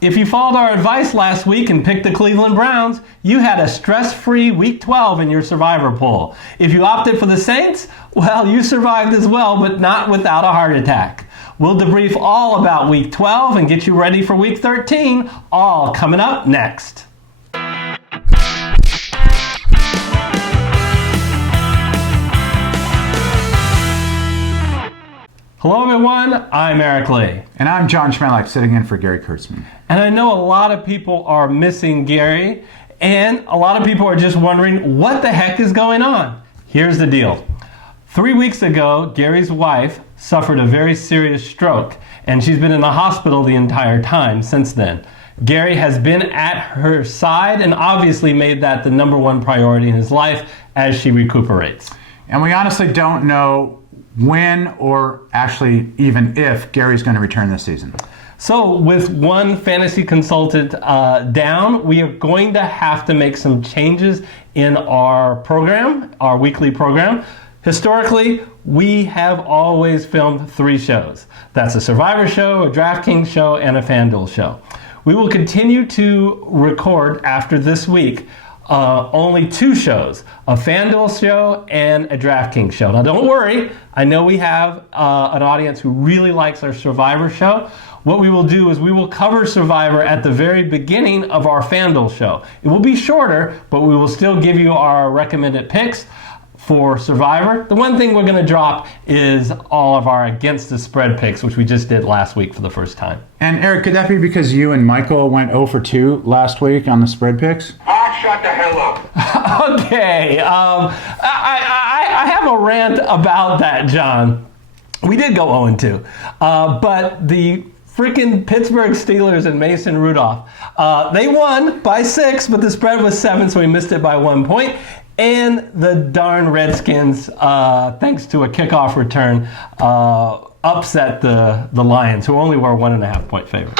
if you followed our advice last week and picked the Cleveland Browns, you had a stress-free Week 12 in your Survivor pool. If you opted for the Saints, well, you survived as well, but not without a heart attack. We'll debrief all about Week 12 and get you ready for Week 13, all coming up next. Hello everyone, I'm Eric Lee. And I'm John Schmelak, sitting in for Gary Kurtzman. And I know a lot of people are missing Gary, and a lot of people are just wondering what the heck is going on. Here's the deal. 3 weeks ago, Gary's wife suffered a very serious stroke, and she's been in the hospital the entire time since then. Gary has been at her side and obviously made that the number one priority in his life as she recuperates. And we honestly don't know when or actually even if Gary's going to return this season. So with one fantasy consultant down, we are going to have to make some changes in our program, our weekly program. Historically, we have always filmed 3 shows. That's a Survivor show, a DraftKings show, and a FanDuel show. We will continue to record after this week only 2 shows, a FanDuel show and a DraftKings show. Now don't worry, I know we have an audience who really likes our Survivor show. What we will do is we will cover Survivor at the very beginning of our FanDuel show. It will be shorter, but we will still give you our recommended picks for Survivor. The one thing we're going to drop is all of our against the spread picks, which we just did last week for the first time. And Eric, could that be because you and Michael went 0 for 2 last week on the spread picks? Shut the hell up. Okay, I have a rant about that, John. We did go 0-2, but the freaking Pittsburgh Steelers and Mason Rudolph, they won by 6, but the spread was 7, so we missed it by 1 point. And the darn Redskins, thanks to a kickoff return, upset the Lions, who only were 1.5 point favorite.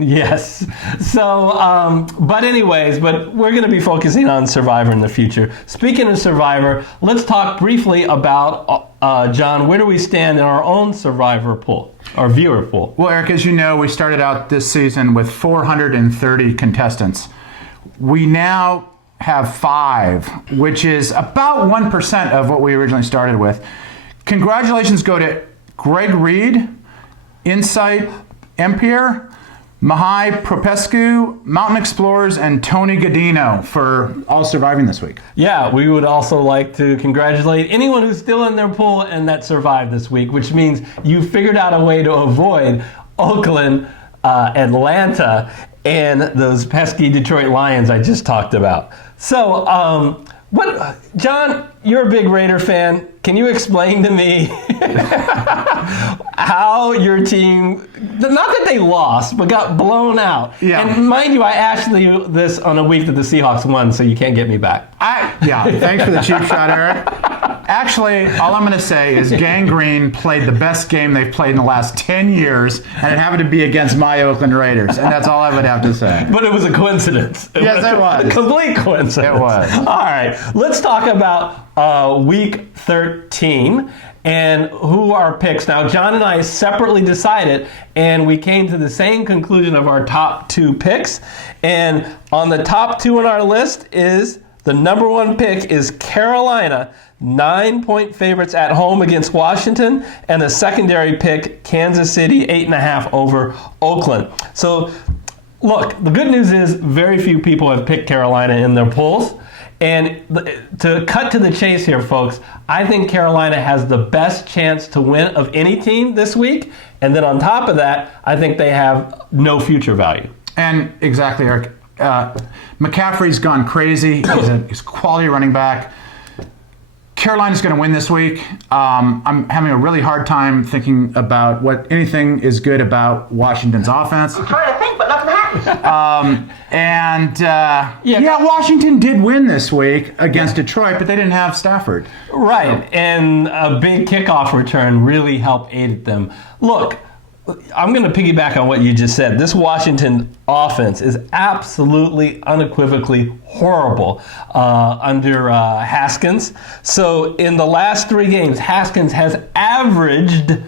Yes. So, but we're going to be focusing on Survivor in the future. Speaking of Survivor, let's talk briefly about, John, where do we stand in our own Survivor pool, our viewer pool? Well, Eric, as you know, we started out this season with 430 contestants. We now have 5, which is about 1% of what we originally started with. Congratulations go to Greg Reed, Insight Empire, Mahai Propescu, Mountain Explorers, and Tony Godino for all surviving this week. Yeah, we would also like to congratulate anyone who's still in their pool and that survived this week, which means you figured out a way to avoid Oakland, Atlanta, and those pesky Detroit Lions I just talked about. So, John, you're a big Raider fan. Can you explain to me how your team, not that they lost, but got blown out? Yeah. And mind you, I asked you this on a week that the Seahawks won, so you can't get me back. Thanks for the cheap shot, Eric. Actually, all I'm going to say is Gang Green played the best game they've played in the last 10 years, and it happened to be against my Oakland Raiders, and that's all I would have to say. But it was a coincidence. It was. A complete coincidence. It was. All right, let's talk about Week 13 and who our picks. Now, John and I separately decided, and we came to the same conclusion of our top 2 picks. And on the top 2 on our list is the number 1 pick is Carolina, 9-point favorites at home against Washington, and the secondary pick, Kansas City, 8.5 over Oakland. So, look, the good news is very few people have picked Carolina in their polls. And to cut to the chase here, folks, I think Carolina has the best chance to win of any team this week. And then on top of that, I think they have no future value. And exactly, Eric. McCaffrey's gone crazy. He's a quality running back. Carolina's going to win this week. I'm having a really hard time thinking about what anything is good about Washington's offense. I'm trying to think, but nothing happens. Washington did win this week against Detroit, but they didn't have Stafford. Right, and a big kickoff return really helped aid them. Look, I'm going to piggyback on what you just said. This Washington offense is absolutely, unequivocally horrible under Haskins. So in the last 3 games, Haskins has averaged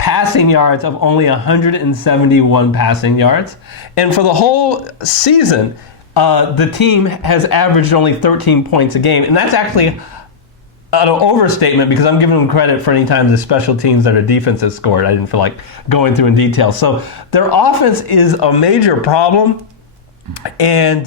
passing yards of only 171 passing yards. And for the whole season, the team has averaged only 13 points a game. And that's actually an overstatement because I'm giving them credit for any time the special teams that our defense has scored. I didn't feel like going through in detail. So their offense is a major problem, and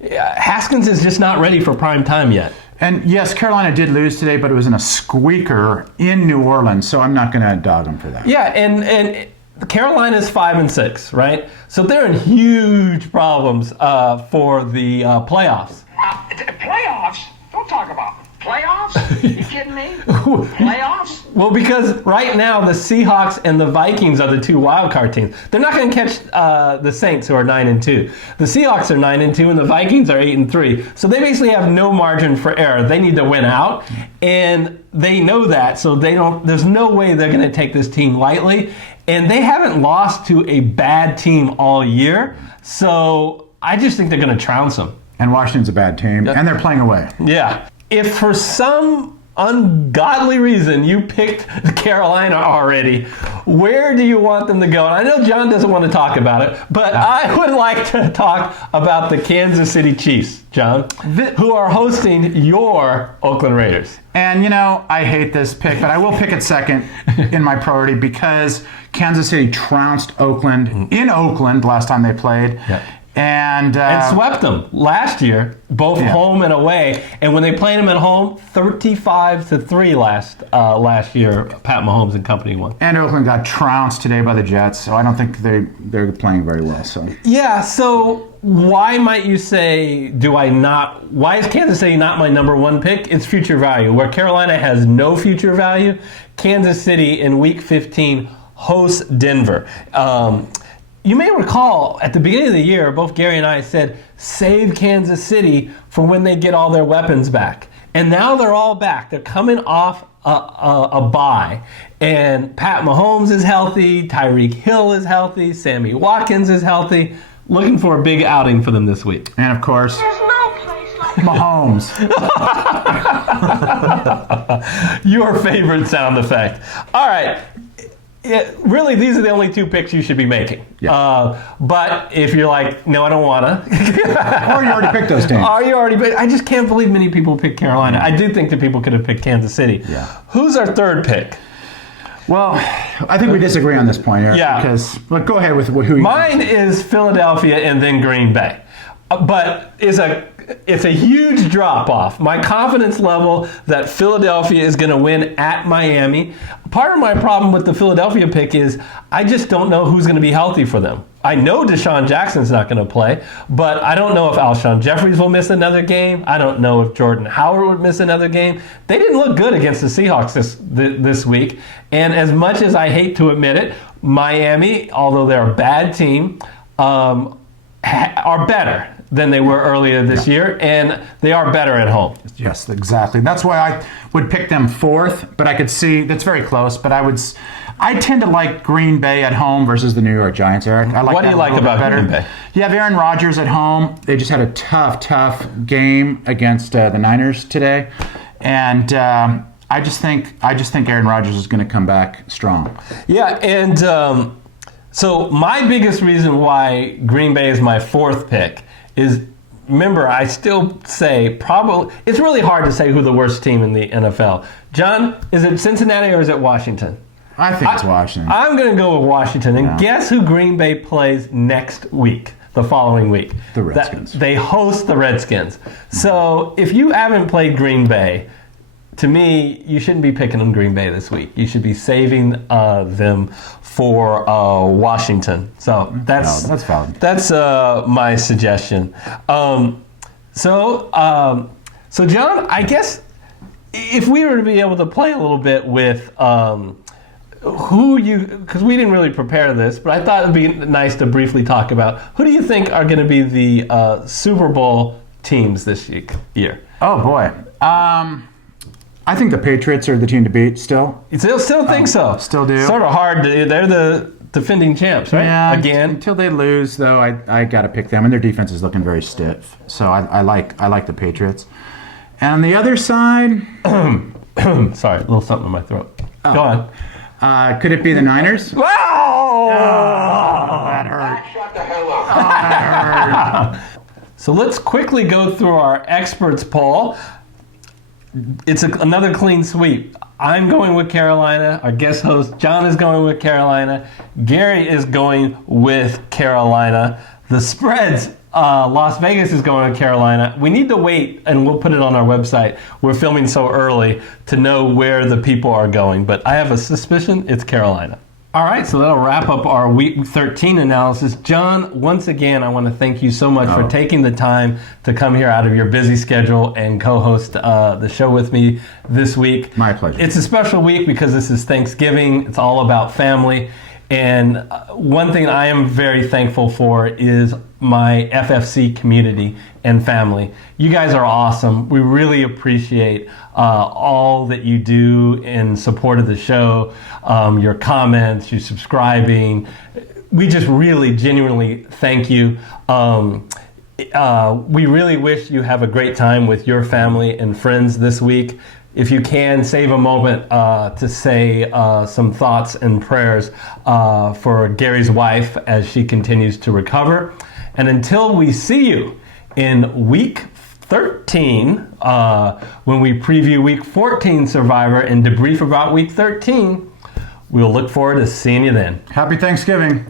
Haskins is just not ready for prime time yet. And yes, Carolina did lose today, but it was in a squeaker in New Orleans, so I'm not going to dog them for that. Yeah, and Carolina's 5-6, right? So they're in huge problems for the playoffs. Playoffs? Don't talk about playoffs? You kidding me? Playoffs? Well, because right now the Seahawks and the Vikings are the two wildcard teams. They're not going to catch the Saints, who are 9-2. The Seahawks are 9-2, and the Vikings are 8-3. So they basically have no margin for error. They need to win out, and they know that. So they don't. There's no way they're going to take this team lightly, and they haven't lost to a bad team all year. So I just think they're going to trounce them. And Washington's a bad team, and they're playing away. Yeah. If for some ungodly reason you picked Carolina already, where do you want them to go? And I know John doesn't want to talk about it, but I would like to talk about the Kansas City Chiefs, John, who are hosting your Oakland Raiders. And, you know, I hate this pick, but I will pick it second in my priority because Kansas City trounced Oakland in Oakland last time they played. Yep. And swept them last year, both home and away. And when they played them at home, 35-3 last year, Pat Mahomes and company won. And Oakland got trounced today by the Jets, so I don't think they're playing very well. So yeah, so why might you say, why is Kansas City not my number one pick? It's future value. Where Carolina has no future value, Kansas City in Week 15 hosts Denver. You may recall at the beginning of the year, both Gary and I said, save Kansas City for when they get all their weapons back. And now they're all back. They're coming off a bye. And Pat Mahomes is healthy, Tyreek Hill is healthy, Sammy Watkins is healthy. Looking for a big outing for them this week. And of course, There's no place like Mahomes. Your favorite sound effect. All right. Really, these are the only two picks you should be making. Yeah. But if you're like, no, I don't want to. Or you already picked those teams. I just can't believe many people picked Carolina. I do think that people could have picked Kansas City. Yeah. Who's our third pick? Well, I think we disagree on this point here. Yeah. Because, but go ahead with who you Mine is Philadelphia and then Green Bay. But it's a huge drop-off. My confidence level that Philadelphia is going to win at Miami. Part of my problem with the Philadelphia pick is I just don't know who's going to be healthy for them. I know Deshaun Jackson's not going to play, but I don't know if Alshon Jeffries will miss another game. I don't know if Jordan Howard would miss another game. They didn't look good against the Seahawks this week. And as much as I hate to admit it, Miami, although they're a bad team, are better than they were earlier this year, and they are better at home. Yes, exactly. That's why I would pick them fourth, but I could see that's very close. But I tend to like Green Bay at home versus the New York Giants, Eric. I like What do that you like a little about bit better. Green Bay? You have Aaron Rodgers at home. They just had a tough game against the Niners today, and I just think Aaron Rodgers is going to come back strong. Yeah, and so my biggest reason why Green Bay is my fourth pick is, remember, I still say probably, it's really hard to say who the worst team in the NFL. John, is it Cincinnati or is it Washington? I think it's Washington. I'm going to go with Washington. And guess who Green Bay plays next week, the following week? The Redskins. They host the Redskins. So if you haven't played Green Bay, to me, you shouldn't be picking them Green Bay this week. You should be saving them for Washington. So that's valid. That's my suggestion. So John, I guess if we were to be able to play a little bit with because we didn't really prepare this, but I thought it'd be nice to briefly talk about who do you think are going to be the Super Bowl teams this year? Oh boy. I think the Patriots are the team to beat still. You still think so? Still do. Sort of hard. They're the defending champs, right? Yeah. Again. Until they lose, though, I got to pick them, and their defense is looking very stiff. So I like the Patriots. And on the other side, sorry, a little something in my throat. Go on. Could it be the Niners? Wow! That hurt. Shut the hell up. So let's quickly go through our experts poll. It's another clean sweep. I'm going with Carolina. Our guest host, John, is going with Carolina. Gary is going with Carolina. The spreads, Las Vegas is going with Carolina. We need to wait, and we'll put it on our website. We're filming so early to know where the people are going. But I have a suspicion it's Carolina. All right, so that'll wrap up our Week 13 analysis. John, once again, I want to thank you so much for taking the time to come here out of your busy schedule and co-host the show with me this week. My pleasure. It's a special week because this is Thanksgiving. It's all about family. And one thing I am very thankful for is my FFC community and family. You guys are awesome. We really appreciate all that you do in support of the show, your comments, your subscribing. We just really genuinely thank you. We really wish you have a great time with your family and friends this week. If you can, save a moment to say some thoughts and prayers for Gary's wife as she continues to recover. And until we see you in Week 13, when we preview Week 14 Survivor and debrief about Week 13, we'll look forward to seeing you then. Happy Thanksgiving.